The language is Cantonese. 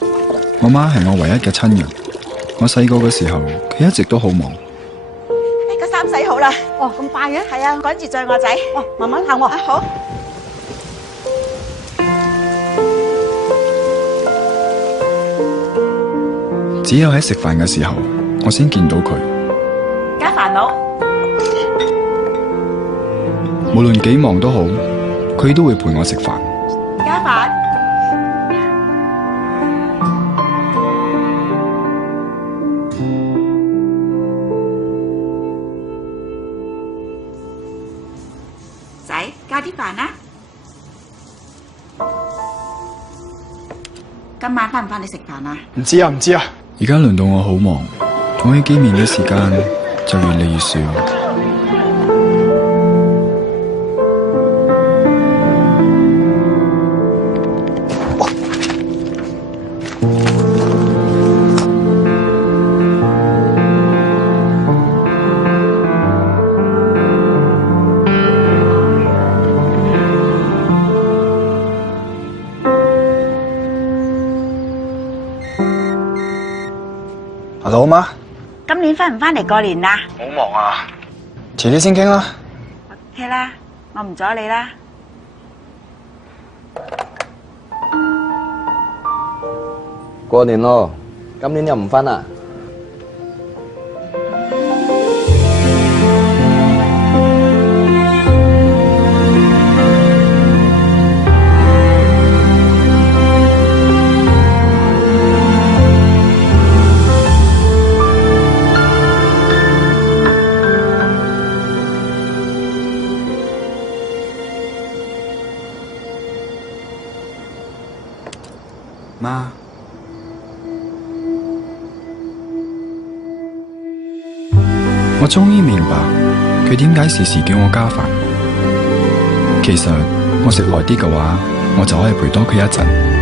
我媽係我唯一嘅親人。我細個嘅時候，佢一直都好忙。個衫洗好啦。哦，咁快嘅？係啊，趕住載我仔。哦，慢慢行喎。好。只有喺食飯嘅時候，我先見到佢。家煩惱。無論幾忙都好，佢都會陪我食飯。家煩。仔，加啲飯啦。今晚返唔返嚟食飯啊？唔知啊。而家輪到我好忙，可以見面嘅時間就越嚟越少。Hello，媽。今年返唔返嚟過年啊？好忙啊，遲啲先傾啦。OK 啦，我唔阻你啦。過年咯，今年又唔返啊？媽，我終於明白佢點解時時叫我加飯。其實我食耐啲嘅話，我就可以陪多佢一陣。